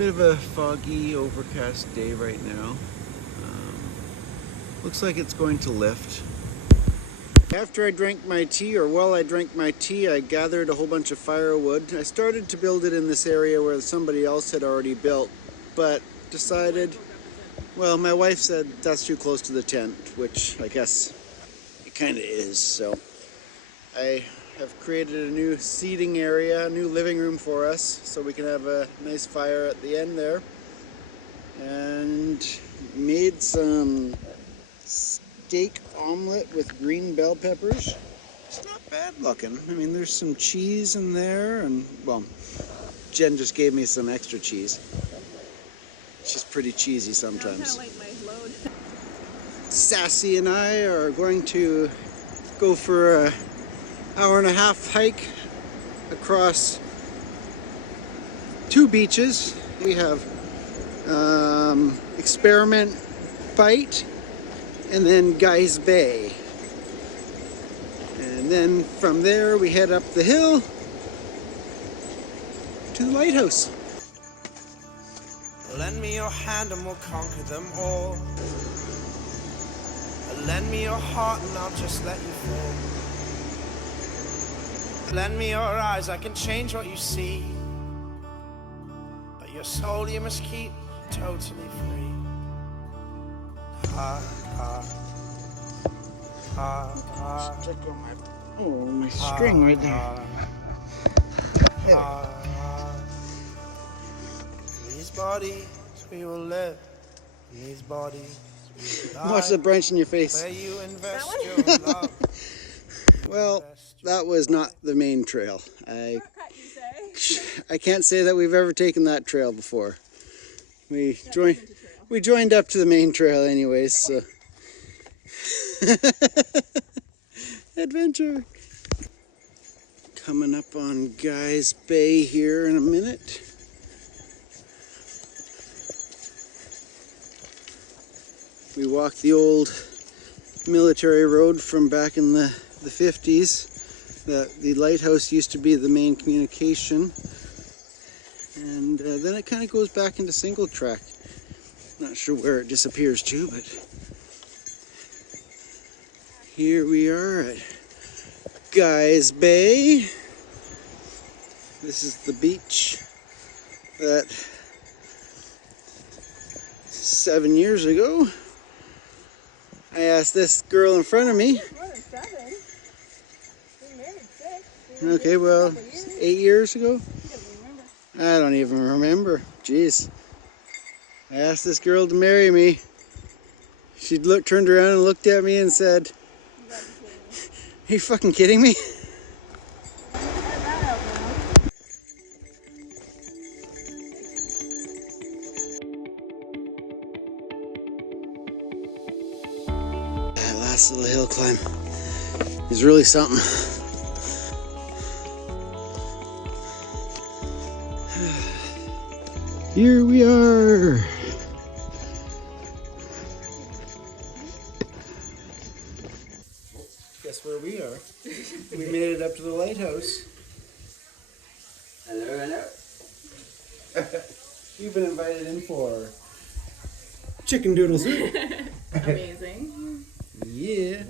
Bit of a foggy, overcast day right now. Looks like it's going to lift. After I drank my tea, or while I drank my tea, I gathered a whole bunch of firewood. I started to build it in this area where somebody else had already built, but decided, well, my wife said that's too close to the tent, which I guess it kind of is. So I have created a new seating area, a new living room for us, so we can have a nice fire at the end there. And made some steak omelet with green bell peppers. It's not bad looking. I mean, there's some cheese in there, and well, Jen just gave me some extra cheese. She's pretty cheesy sometimes. I kind of like my load. Sassy and I are going to go for a hour-and-a-half hike across two beaches. We have Experiment Bight and then Guy's Bay. And then from there we head up the hill to the lighthouse. Lend me your hand and we'll conquer them all. Lend me your heart and I'll just let you fall. Lend me your eyes, I can change what you see. But your soul you must keep totally free. Check on my string right there. In these bodies we will live. In these bodies we will die. Watch the branch in your face. Where you invest your love. Well, that was not the main trail. I can't say that we've ever taken that trail before. We joined up to the main trail anyways, so adventure. Coming up on Guy's Bay here in a minute. We walked the old military road from back in the 50s. The lighthouse used to be the main communication, and then it kind of goes back into single track. Not sure where it disappears to, but here we are at Guy's Bay. This is the beach that 7 years ago I asked this girl in front of me. Okay, well, 8 years ago? I don't even remember. Jeez. I asked this girl to marry me. She turned around and looked at me and said, "Are you fucking kidding me?" That last little hill climb is really something. Here we are. Guess where we are? We made it up to the lighthouse. Hello, hello. You've been invited in for chicken doodle soup. Amazing. Yeah.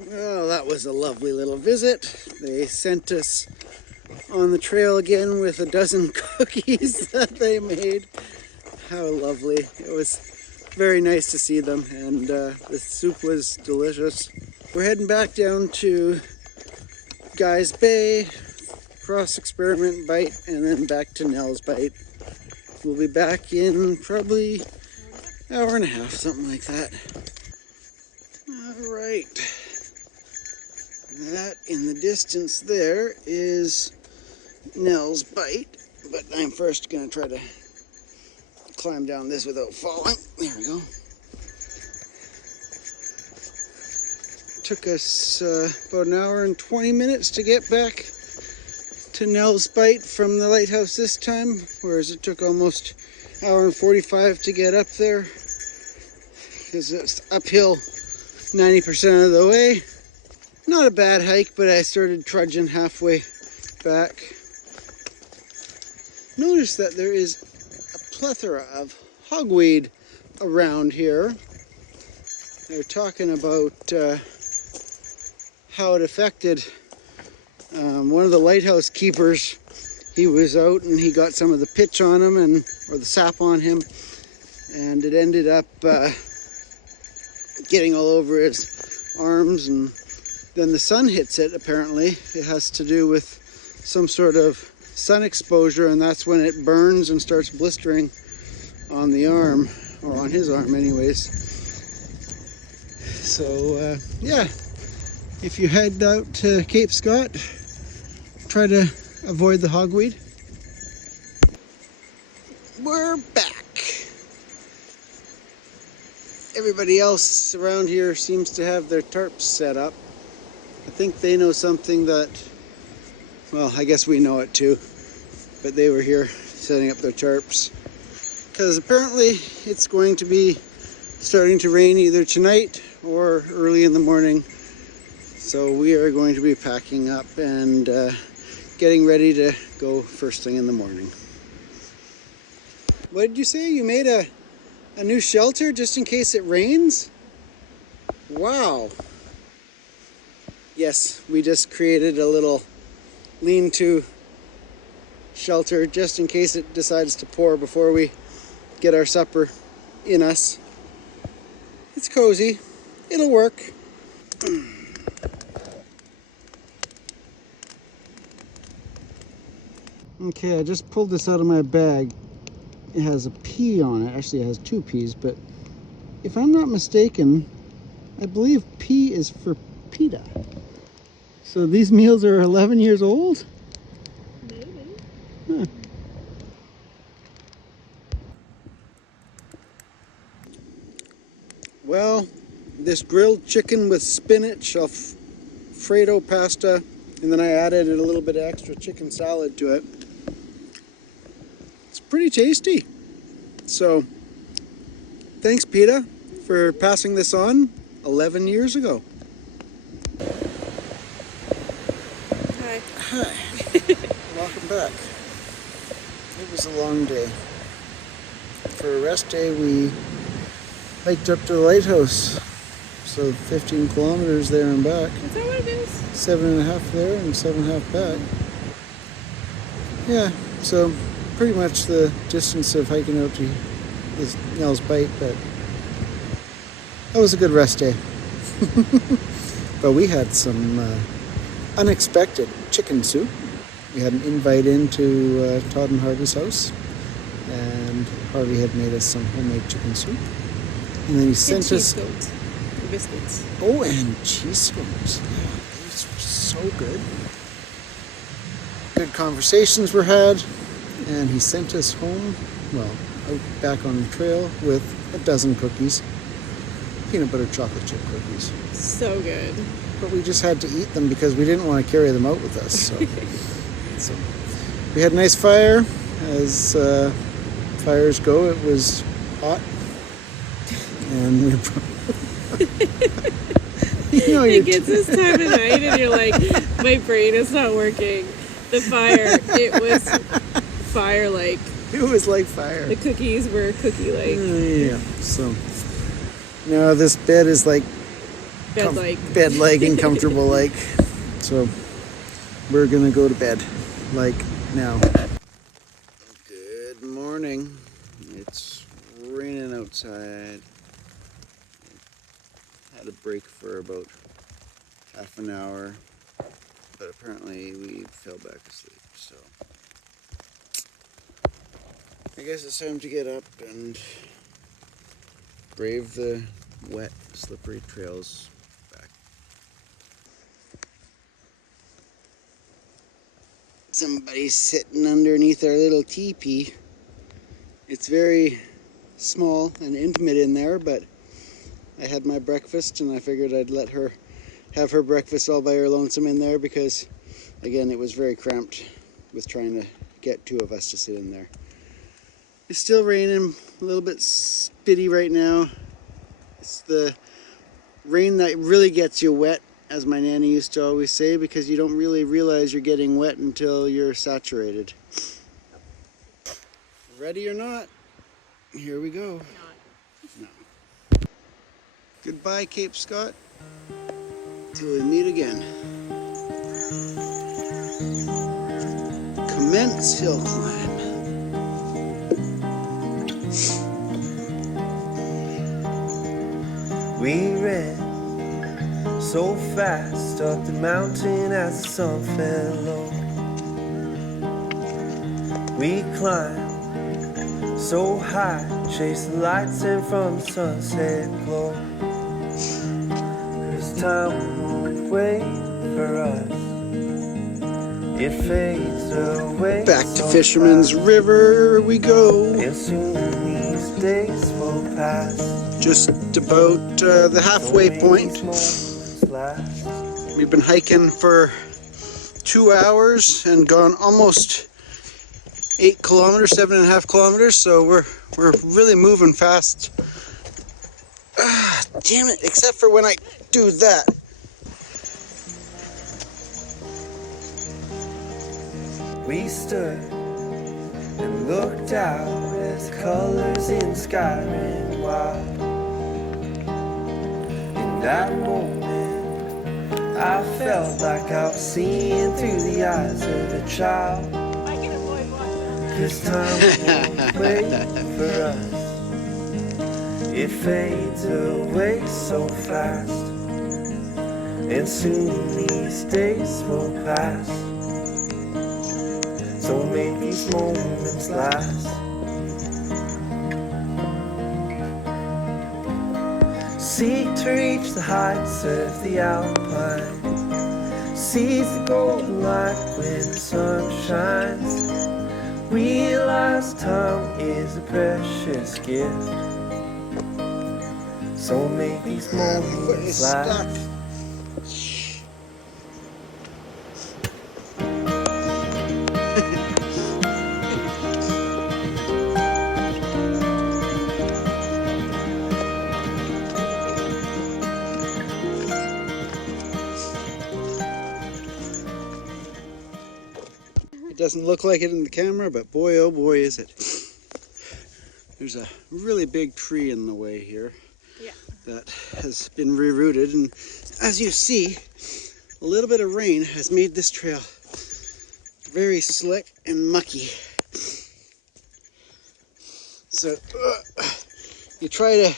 Well, that was a lovely little visit. They sent us on the trail again with a dozen cookies that they made. How lovely. It was very nice to see them, and the soup was delicious. We're heading back down to Guy's Bay, cross Experiment Bight, and then back to Nell's Bight. We'll be back in probably an hour and a half, something like that. All right. That in the distance there is Nell's Bight, but I'm first going to try to climb down this without falling. There we go. Took us about an hour and 20 minutes to get back to Nell's Bight from the lighthouse this time, whereas it took almost an hour and 45 to get up there, because it's uphill 90% of the way. Not a bad hike, but I started trudging halfway back. Notice that there is a plethora of hogweed around here. They're talking about how it affected one of the lighthouse keepers. He was out and he got some of the pitch on him, or the sap on him, and it ended up getting all over his arms, and then the sun hits it. Apparently it has to do with some sort of sun exposure, and that's when it burns and starts blistering on the arm, or on his arm anyways. So yeah, if you head out to Cape Scott, try to avoid the hogweed. We're back. Everybody else around here seems to have their tarps set up. I think they know something that, well, I guess we know it too, but they were here setting up their tarps. Because apparently it's going to be starting to rain either tonight or early in the morning. So we are going to be packing up and getting ready to go first thing in the morning. What did you say? You made a new shelter just in case it rains? Wow. Yes, we just created a little lean-to shelter just in case it decides to pour before we get our supper in us. It's cozy. It'll work. Okay, I just pulled this out of my bag. It has a P on it. Actually, it has two P's, but if I'm not mistaken, I believe P is for pita. So these meals are 11 years old? Maybe. Huh. Well, this grilled chicken with spinach, Alfredo pasta, and then I added a little bit of extra chicken salad to it. It's pretty tasty. So, thanks PETA for passing this on 11 years ago. Hi. Hi. Welcome back. It was a long day. For a rest day, we hiked up to the lighthouse. So 15 kilometers there and back. Is that what it is? 7.5 there and 7.5 back. Yeah, so pretty much the distance of hiking out to Nell's Bite, but that was a good rest day. But we had some unexpected chicken soup. We had an invite into Todd and Harvey's house, and Harvey had made us some homemade chicken soup. And then he sent us biscuits. Oh, and cheese scones. Yeah, these were so good. Good conversations were had, and he sent us home, well, out back on the trail with a dozen cookies. Peanut butter chocolate chip cookies. So good. But we just had to eat them because we didn't want to carry them out with us. So we had a nice fire. As fires go, it was hot. And we it gets this time of night and you're like, my brain is not working. The fire, it was fire-like. It was like fire. The cookies were cookie-like. Yeah, so now this bed is like bed-like and comfortable-like. So we're gonna go to bed, like now. Good morning. It's raining outside. Had a break for about half an hour, but apparently we fell back asleep, so I guess it's time to get up and brave the wet, slippery trails back. Somebody's sitting underneath our little teepee. It's very small and intimate in there, but I had my breakfast and I figured I'd let her have her breakfast all by her lonesome in there because, again, it was very cramped with trying to get two of us to sit in there. It's still raining, a little bit spitty right now. It's the rain that really gets you wet as my nanny used to always say, because you don't really realize you're getting wet until you're saturated. Ready or not, here we go. No. Goodbye, Cape Scott. Till we meet again. Commence hill climb. We ran so fast up the mountain as the sun fell low. We climbed so high, chased the lights in from the sunset glow. 'Cause time won't wait for us. It fades away. Back to so Fisherman's fast. River we go. And soon these days will pass. Just about the halfway point. We've been hiking for 2 hours and gone almost 8 kilometers, 7.5 kilometers, so we're really moving fast. Ah, damn it, except for when I do that. We stood and looked out as colors in the sky ran wild. In that moment, I felt like I was seeing through the eyes of a child. 'Cause time won't wait for us. It fades away so fast. And soon these days will pass. So make these moments last. Seek to reach the heights of the Alpine. Seize the golden light when the sun shines. Realize time is a precious gift. So make these moments last. Doesn't look like it in the camera, but boy oh boy is it. There's a really big tree in the way here. Yeah. That has been rerouted, and as you see, a little bit of rain has made this trail very slick and mucky. So you try to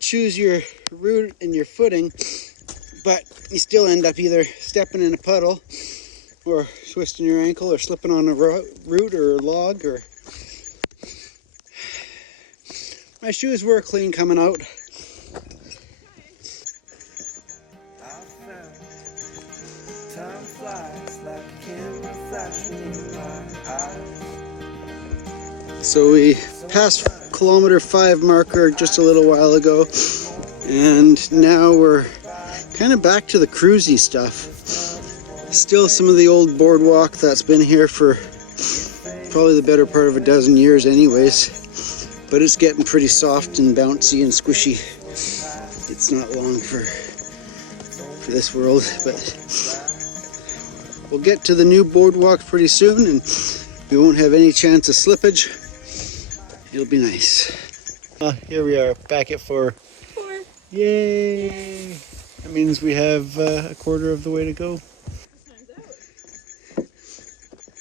choose your route and your footing, but you still end up either stepping in a puddle or twisting your ankle or slipping on a root or a log. Or my shoes were clean coming out. Time flies like a camera flashing in my eyes. So we passed kilometer 5 marker just a little while ago, and now we're kind of back to the cruisy stuff. Still some of the old boardwalk that's been here for probably the better part of a dozen years anyways, but it's getting pretty soft and bouncy and squishy. It's not long for this world, but we'll get to the new boardwalk pretty soon and we won't have any chance of slippage. It'll be nice. Here we are, back at 4. Yay! That means we have a quarter of the way to go.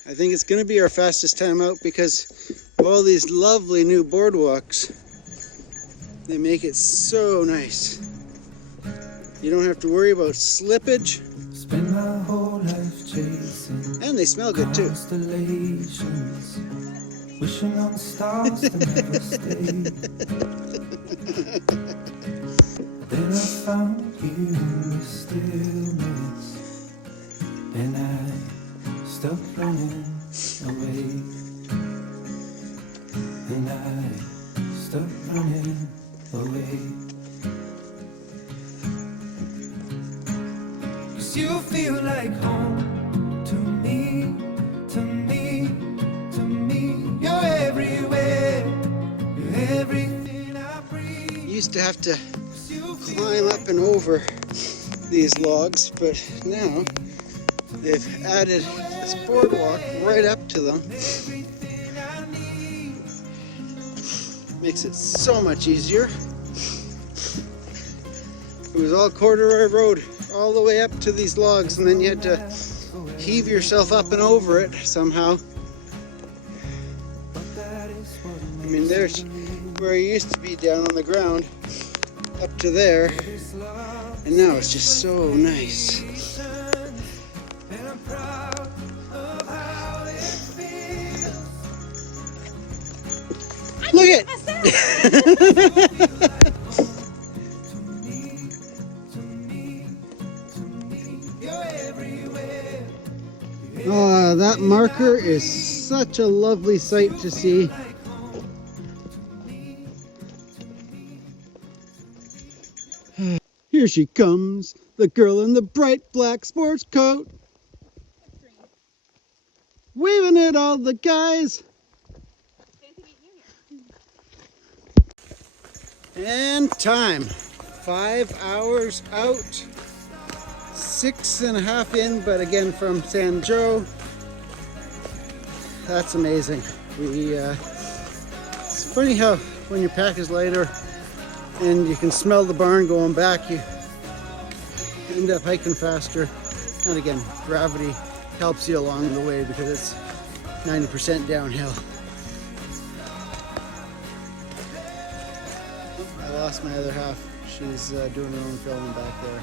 I think it's going to be our fastest time out because of all these lovely new boardwalks. They make it so nice. You don't have to worry about slippage. Spend my whole life chasing. And they smell good too. Constellations, wishing on the stars to never stay. Then I found you in the stillness, and I stopped running away. And I stopped running away. 'Cause you feel like home to me, to me, to me. You're everywhere, you're everything I breathe. You used to have to climb up and over these logs, but now they've added this boardwalk right up to them. Makes it so much easier. It was all corduroy road all the way up to these logs, and then you had to heave yourself up and over it somehow. I mean, there's where it used to be down on the ground, up to there, and now it's just so nice. Look at oh, that marker is such a lovely sight to see. Here she comes, the girl in the bright black sports coat, waving at all the guys. And time, 5 hours out, 6.5 in, but again from San Joe. That's amazing. It's funny how when your pack is lighter and you can smell the barn going back, you end up hiking faster. And again, gravity helps you along the way because it's 90% downhill. I lost my other half. She's doing her own filming back there.